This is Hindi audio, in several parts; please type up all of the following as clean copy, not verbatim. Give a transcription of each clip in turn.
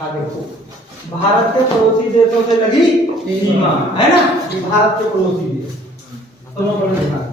हाँ देखो, भारत के पड़ोसी देशों से लगी सीमा है ना, भारत के पड़ोसी देश दोनों बड़े ध्यान।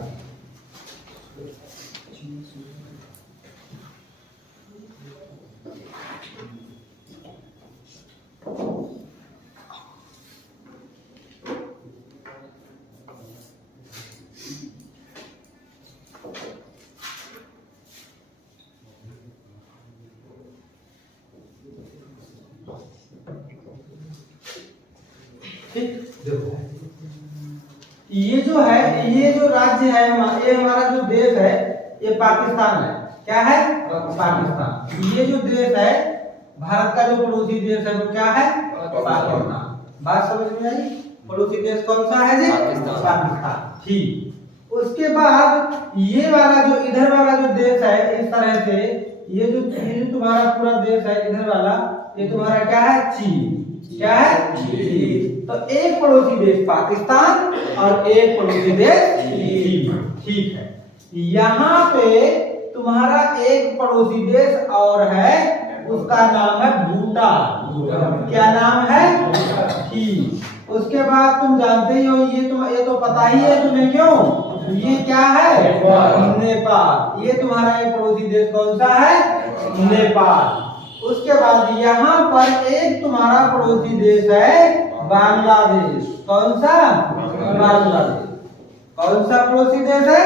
देखो ये जो है, ये जो राज्य है, ये हमारा जो देश है, ये पाकिस्तान है। क्या है? पाकिस्तान। ये जो देश है, भारत का जो पड़ोसी देश है वो क्या है? पाकिस्तान। बात समझ में आई? पड़ोसी देश कौन सा है जी? पाकिस्तान। ठीक। उसके बाद ये वाला जो इधर वाला जो देश है, इस तरह से ये जो तुम्हारा पूरा देश है इधर वाला, ये तुम्हारा क्या है? चीन। क्या है? चीन। तो एक पड़ोसी देश पाकिस्तान और एक पड़ोसी देश चीन। ठीक है। यहाँ पे तुम्हारा एक पड़ोसी देश और है, उसका नाम है भूटान। क्या नाम है? ठीक। उसके बाद तुम जानते ही हो, ये तो पता ही है तुम्हें, क्यों? ये क्या है? नेपाल। ये तुम्हारा एक पड़ोसी देश कौन सा है? नेपाल। उसके बाद यहाँ पर एक तुम्हारा पड़ोसी देश है बांग्लादेश। कौन सा? बांग्लादेश। कौन सा पड़ोसी देश है?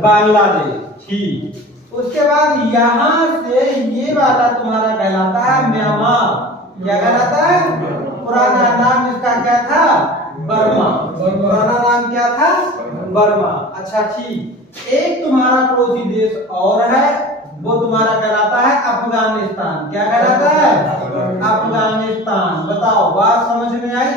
बांग्लादेश। ठीक। उसके बाद यहाँ से ये वाला तुम्हारा कहलाता है म्यांमार। क्या कहलाता है? पुराना नाम इसका क्या था? बर्मा। पुराना नाम क्या था? बर्मा। अच्छा ठीक। एक तुम्हारा पड़ोसी देश और है, वो तुम्हारा कहलाता है अफगानिस्तान। क्या कहलाता है? अफगानिस्तान। बताओ, बात समझ में आई?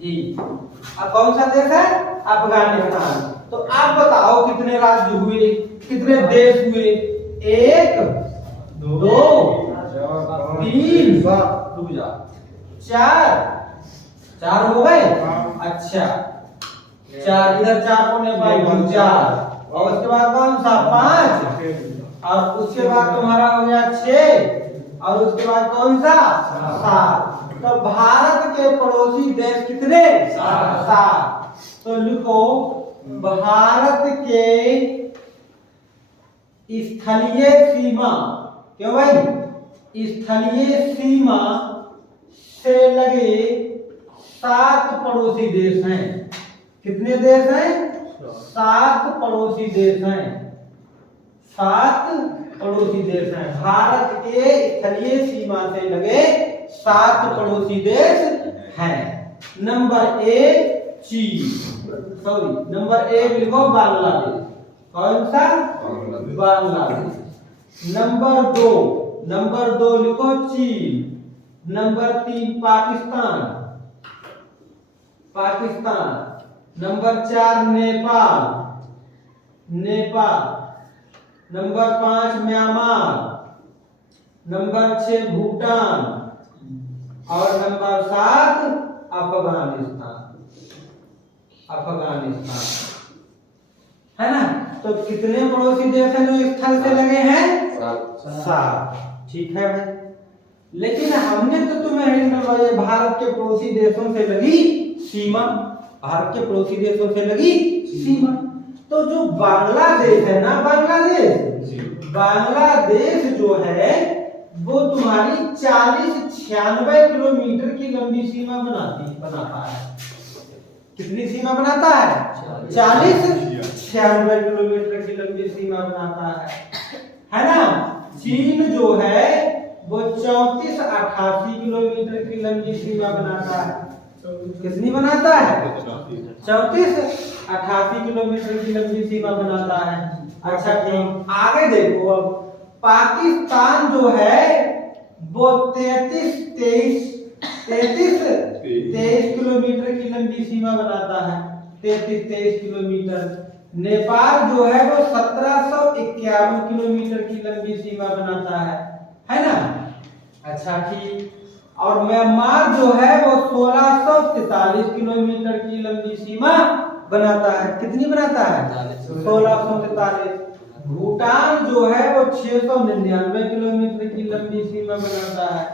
जी। अब कौन सा देश है? अफगानिस्तान। तो आप बताओ कितने राज्य हुए, कितने देश हुए? 1 2 3 4 हो गए। अच्छा 4, इधर 4 को नेपाल 4, और उसके बाद कौन सा? 5, और उसके बाद तुम्हारा हो गया 6, और उसके बाद कौन सा? 7। तो भारत के पड़ोसी देश कितने? 7। तो लिखो, भारत के स्थलीय सीमा, क्यों भाई? स्थलीय सीमा से लगे 7 पड़ोसी देश हैं। कितने देश हैं? 7 पड़ोसी देश हैं। 7 पड़ोसी देश हैं। भारत के स्थलीय सीमा से लगे 7 पड़ोसी देश हैं। नंबर 1 चीन, सॉरी नंबर 1 लिखो बांग्लादेश। कौन सा? बांग्लादेश। नंबर 2 लिखो चीन। Number 3 Pakistan. Number 4 Nepal. Number 5 Myanmar. Number 6 Bhutan, और नंबर 7 अफगानिस्तान। है ना? तो कितने पड़ोसी देश हैं जो स्थल से लगे हैं? 7। ठीक है भाई। लेकिन हमने तो तुम्हें भारत के पड़ोसी देशों से लगी सीमा, भारत के पड़ोसी देशों से लगी सीमा। तो जो बांग्लादेश है ना, बांग्लादेश जो है वो तुम्हारी 40-96 किलोमीटर की लंबी सीमा बनाता है। कितनी सीमा बनाता है? 40-96 किलोमीटर की लंबी सीमा बनाता है ना? चीन जो है वो 34-88 किलोमीटर की लंबी सीमा बनाता है। कितनी बनाता है? 34-88 किलोमीटर की लंबी सीमा बनाता है। अच्छा ठीक, आगे देखो। अब पाकिस्तान जो है वो 33 किलोमीटर की लंबी सीमा बनाता है। 33 किलोमीटर। नेपाल जो है वो 1751 किलोमीटर की लंबी सीमा बनाता है ना? अच्छा ठीक। और म्यांमार जो है वो 1643 किलोमीटर की लंबी सीमा बनाता है। कितनी बनाता है? 1643। भूटान जो है वो 699 किलोमीटर की लंबी सीमा बनाता है।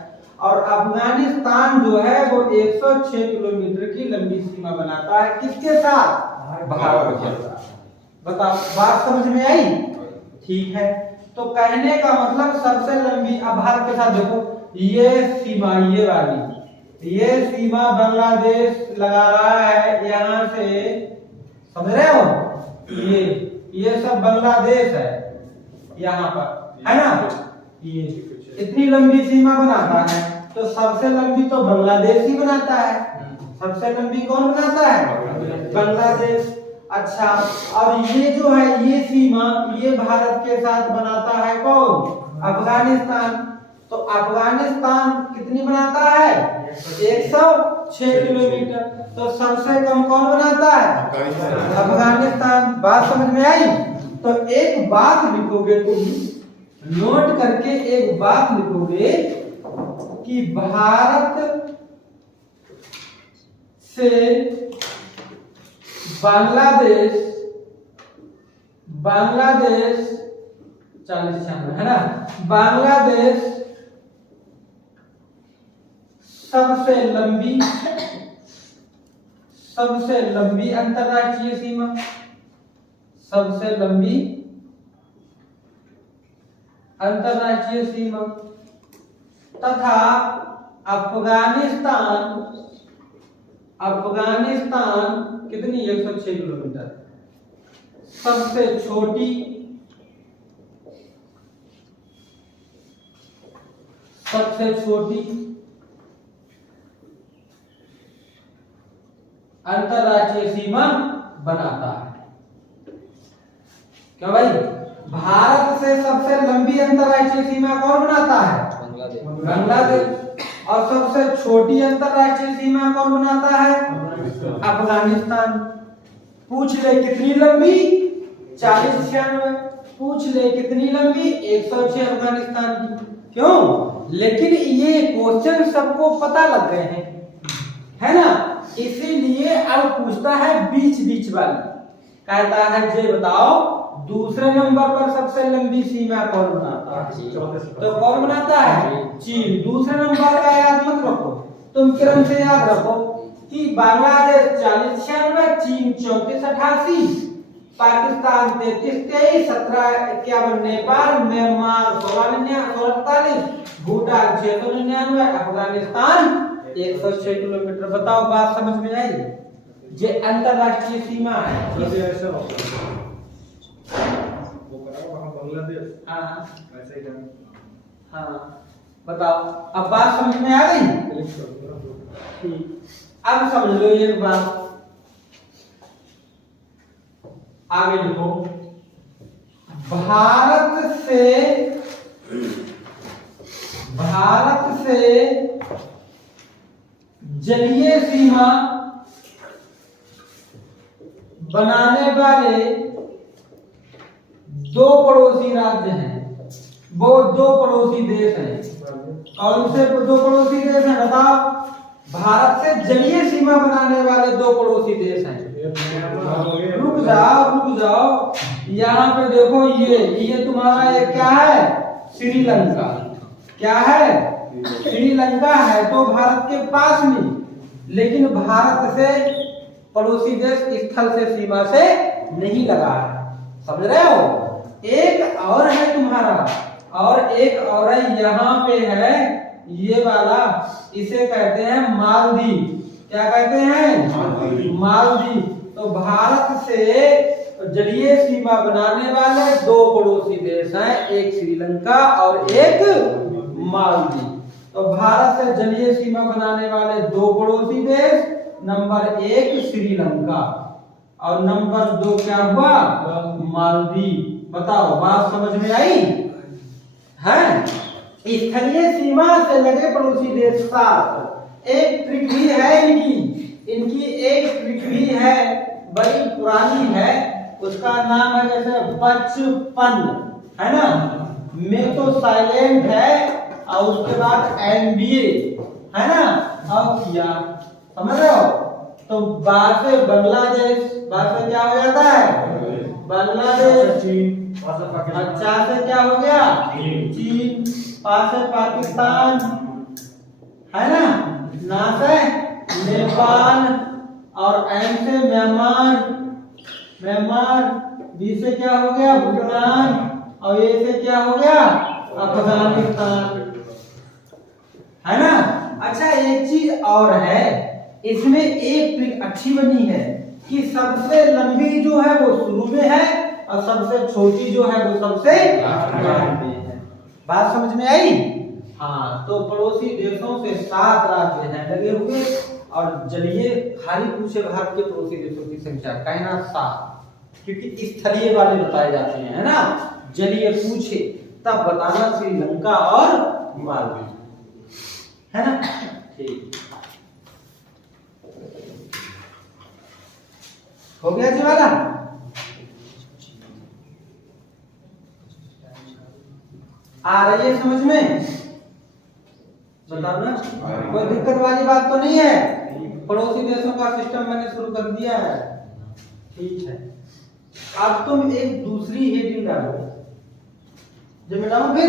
और अफगानिस्तान जो है वो 106 किलोमीटर की लंबी सीमा बनाता है किसके साथ? भारत के साथ। बताओ बात समझ में आई? ठीक है, तो कहने का मतलब सबसे लंबी, अब भारत के साथ देखो ये सीमा, ये वाली ये सीमा बांग्लादेश लगा रहा है यहाँ से, समझ रहे हो? ये सब बांग्लादेश है यहाँ पर, है ना? ये इतनी लंबी सीमा बनाता है, तो सबसे लंबी तो बांग्लादेश ही बनाता है। सबसे लंबी कौन बनाता है? बांग्लादेश। अच्छा, और ये जो है ये सीमा ये भारत के साथ बनाता है कौन? अफगानिस्तान। तो अफगानिस्तान कितनी बनाता है? 106 किलोमीटर। तो सबसे कम कौन बनाता है? अफगानिस्तान। बात समझ में आई? तो एक बात लिखोगे तुम, नोट करके एक बात लिखोगे कि भारत से बांग्लादेश 40-96 है ना, बांग्लादेश सबसे लंबी अंतरराष्ट्रीय सीमा, सबसे लंबी अंतरराष्ट्रीय सीमा, तथा अफगानिस्तान कितनी? 106 किलोमीटर। सबसे छोटी अंतरराष्ट्रीय सीमा बनाता है। क्या भाई? भारत से सबसे लंबी अंतरराष्ट्रीय सीमा कौन बनाता है? बांग्लादेश। और सबसे छोटी अंतरराष्ट्रीय सीमा कौन बनाता है? अफगानिस्तान। पूछ ले कितनी लंबी? 40-96। पूछ ले कितनी लंबी? 106 अफगानिस्तान की। क्यों? लेकिन ये क्वेश्चन सबको पता लग गए हैं, है ना? इसीलिए अब पूछता है बीच बीच वाली, कहता है जे बताओ दूसरे नंबर पर सबसे लंबी सीमा कौन बनाता है? तो कौन बनाता है? चीन। दूसरे नंबर का याद मत रखो, तुम क्रम से याद रखो कि बांग्लादेश 40-96, चीन 34-88, पाकिस्तान 33-23, 17-51, नेपाल, म्यांमार 16-48, भूटान 699, अफगानिस्तान 106 किलोमीटर। बताओ बात समझ में आई? जे अंतरराष्ट्रीय सीमा है। बांग्लादेश। हाँ ऐसे ही करना। हाँ, बताओ अब बात समझ में आ गई? ठीक, अब समझ लो एक बात, आगे लिखो। भारत से जलीय सीमा बनाने वाले दो पड़ोसी राज्य हैं, वो दो पड़ोसी देश हैं। कौन से दो पड़ोसी देश हैं? बताओ। भारत से जलीय सीमा बनाने वाले दो पड़ोसी देश हैं। रुक जाओ, यहाँ पे देखो ये तुम्हारा ये क्या है? श्रीलंका। क्या है? श्रीलंका है तो भारत के पास में, लेकिन भारत से पड़ोसी देश स्थल से सीमा से नहीं लगा है। समझ रहे हो? एक और है तुम्हारा, और एक और है यहाँ पे है ये वाला, इसे कहते हैं मालदीव। क्या कहते हैं? मालदीव। तो भारत से जलीय सीमा बनाने वाले दो पड़ोसी देश हैं, एक श्रीलंका और एक मालदीव। तो भारत से जलीय सीमा बनाने वाले दो पड़ोसी देश, नंबर 1 श्रीलंका और नंबर 2 क्या हुआ? मालदीव। बताओ बात समझ में आई? है? स्थलीय सीमा से लगे पड़ोसी देश का एक ट्रिक भी है इनकी एक ट्रिक भी है, बड़ी पुरानी है, उसका नाम है जैसे बचपन, है ना? में तो साइलेंट है और उसके बाद एमबीए, है ना? और किया, समझ रहे हो? तो बात से बांग्लादेश, बात से क्या हो जाता है? बांग्लादेश। अच्छा से क्या हो गया? चीन। पास है पाकिस्तान, है ना, ना से नेपाल, और एम से म्यांमार, म्यांमार, बी से क्या हो गया भूटान, और ए से क्या हो गया अफगानिस्तान, है ना। अच्छा एक चीज और है, इसमें एक ट्रिक अच्छी बनी है कि सबसे लंबी जो है वो शुरू में है और सबसे छोटी जो है वो सबसे बाद में है। बात समझ में आई? हाँ, तो पड़ोसी देशों से 7 राज्य हैं लगे हुए, और जलीय खाली पूछे भारत के पड़ोसी देशों की संख्या, कहना 7, क्योंकि स्थलीय वाले बताए जाते हैं, है ना, जलीय पूछे तब बताना श्रीलंका और मालदीव, है ना। ठीक, हो गया जी वाला। आ रही है समझ में? बताओ ना, कोई दिक्कत वाली बात तो नहीं है? पड़ोसी देशों का सिस्टम मैंने शुरू कर दिया है, ठीक है। अब तुम एक दूसरी हेडिंग डालो, जब मैं डालूं फिर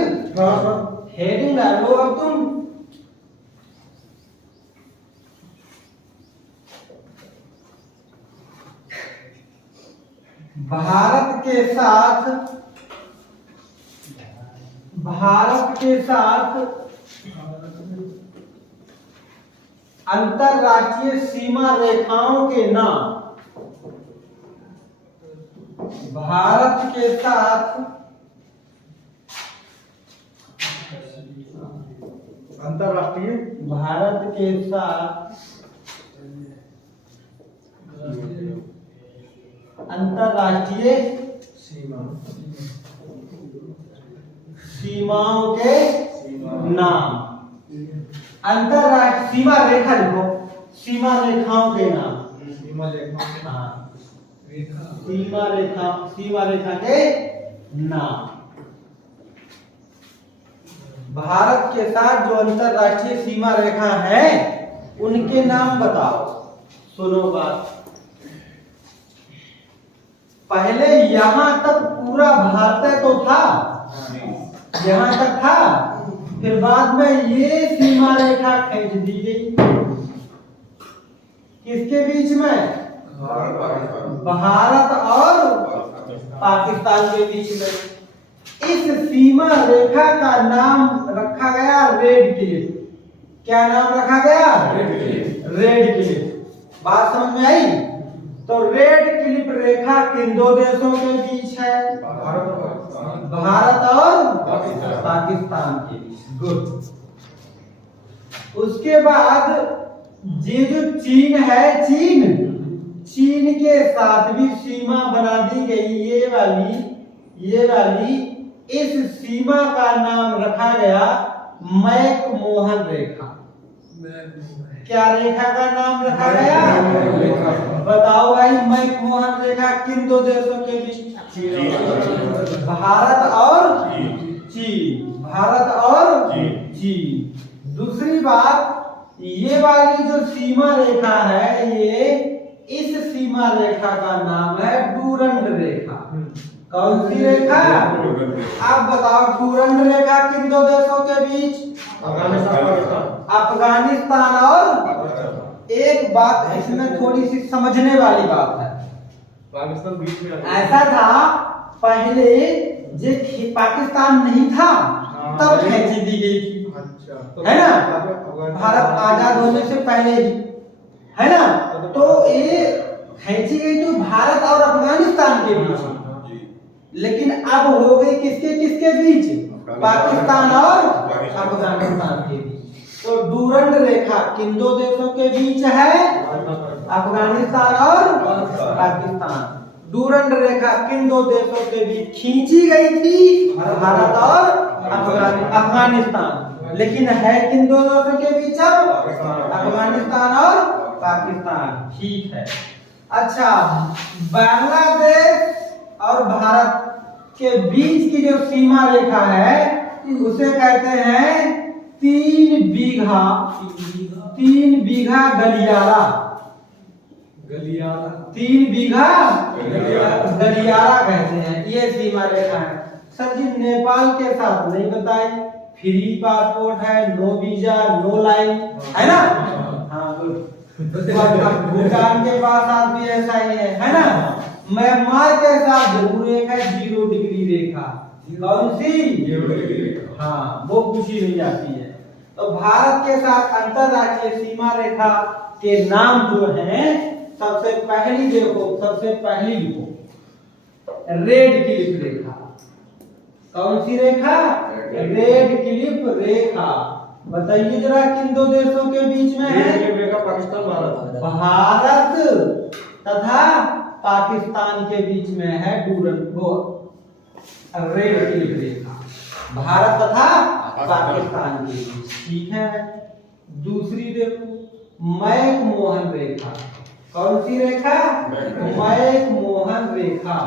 हेडिंग डालो। अब तुम भारत के साथ अंतरराष्ट्रीय सीमा रेखाओं के नाम, भारत के साथ अंतरराष्ट्रीय, भारत के साथ अंतरराष्ट्रीय सीमाओं के नाम, अंतरराष्ट्रीय सीमा रेखा लिखो, सीमा रेखाओं के नाम, हाँ, सीमा रेखा के नाम। भारत के साथ जो अंतरराष्ट्रीय सीमा रेखा है उनके नाम बताओ। सुनो बात, पहले यहां तक पूरा भारत तो था, यहां तक था, फिर बाद में ये सीमा रेखा खींच दी गई, किसके बीच में? भारत और पाकिस्तान के बीच में। इस सीमा रेखा का नाम रखा गया रेड क्लिफ। क्या नाम रखा गया? Red Cliff. बात समझ में आई? तो रेड क्लिफ रेखा किन दो देशों के बीच है? भारत और पाकिस्तान के बीच। गुड। उसके बाद ये जो चीन है, चीन के साथ भी सीमा बना दी गई, ये वाली इस सीमा का नाम रखा गया मैकमोहन रेखा। क्या रेखा का नाम रखा गया? बताओ भाई, मैकमोहन रेखा किन दो देशों के बीच? भारत और चीन, भारत और चीन। दूसरी बात, ये वाली जो सीमा रेखा है, ये इस सीमा रेखा का नाम है डूरंड रेखा। कौन सी रेखा? आप बताओ, डूरंड रेखा किन दो देशों के बीच? अफगानिस्तान और, एक बात इसमें थोड़ी सी समझने वाली बात है, पाकिस्तान बीच में ऐसा था पहले जे पाकिस्तान नहीं था तब खींची दी गई थी, अच्छा, है ना, भारत आजाद होने से पहले ही, है ना। तो ये खींची गई तो भारत और अफगानिस्तान के बीच, लेकिन अब हो गई किसके बीच? पाकिस्तान और अफगानिस्तान के बीच। तो डूरंड रेखा किन दो देशों के बीच है? अफगानिस्तान और पाकिस्तान। डूरंड रेखा किन दो देशों के बीच खींची गई थी? भारत और अफगानिस्तान। लेकिन है किन दो देशों के बीच? अफगानिस्तान और पाकिस्तान। ठीक है। अच्छा, बांग्लादेश और भारत के बीच की जो सीमा रेखा है उसे कहते हैं 3 बीघा गलियारा। 3 बीघा गलियारा कहते हैं, ये सीमा रेखा है। सर जी नेपाल के साथ नहीं बताई, फ्री पासपोर्ट है, नो वीजा, नो लाइन, है ना? हाँ गुड। उसके बाद भूटान के पास आप भी ऐसा ही है ना? म्यांमार के साथ जरूर एक है 0 डिग्री रेखा। कौन सी? 0 डिग्री रेखा। हाँ, वो पूछी नहीं जाती है। तो भारत के साथ अंतरराष्ट्रीय सीमा रेखा के नाम जो हैं, सबसे पहली देखो, सबसे पहली लिखो रेड क्लिफ रेखा। कौन सी रेखा? रेड क्लिफ रेखा। बताइए जरा किन दो देशों के बीच में है? रेड क्लिफ रेखा पाकिस्तान भारत। भारत तथा पाकिस्तान के बीच में है वो रेड क्लिफ रेखा, भारत तथा पाकिस्तान के बीच। ठीक है। दूसरी देखो मैक-मोहन रेखा। कौन सी रेखा? मैक-मोहन रेखा।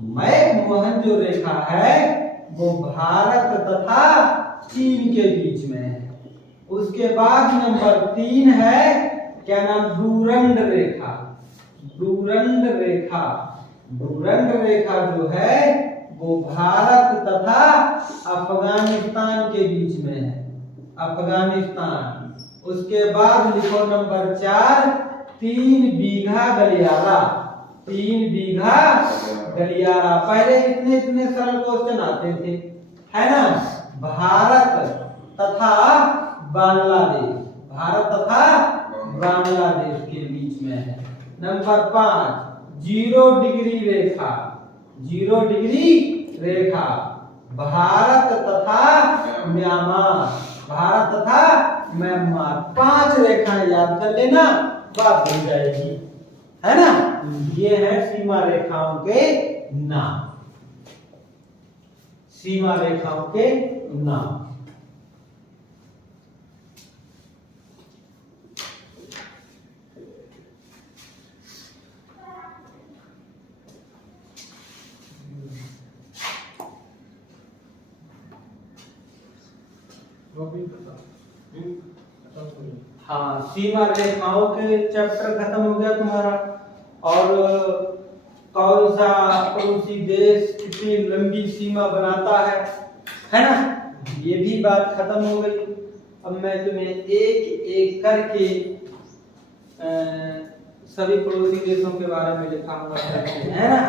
मैक-मोहन जो रेखा है वो भारत तथा चीन के बीच में है। उसके बाद नंबर 3 है, क्या नाम? डूरंड रेखा। डूरंड रेखा। डूरंड रेखा जो है वो भारत तथा अफगानिस्तान के बीच में है। अफगानिस्तान। उसके बाद लिखो नंबर 4 3 बीघा गलियारा। 3 बीघा गलियारा। पहले इतने इतने सरल क्वेश्चन आते थे, है ना? भारत तथा बांग्लादेश। भारत तथा बांग्लादेश के बीच में है। नंबर 5 0 डिग्री रेखा। 0 डिग्री रेखा। भारत तथा म्यांमार। भारत तथा म्यांमार। 5 रेखाएं याद कर लेना, बात बन जाएगी, है ना? ये है सीमा रेखाओं के नाम। सीमा रेखाओं के नाम। हाँ, सीमा रेखाओं के चैप्टर खत्म हो गया तुम्हारा। और कौन सा पड़ोसी देश कितनी लंबी सीमा बनाता है ना? ये भी बात खत्म हो गई। अब मैं तुम्हें एक एक करके सभी पड़ोसी देशों के बारे में लिखा हुआ है ना?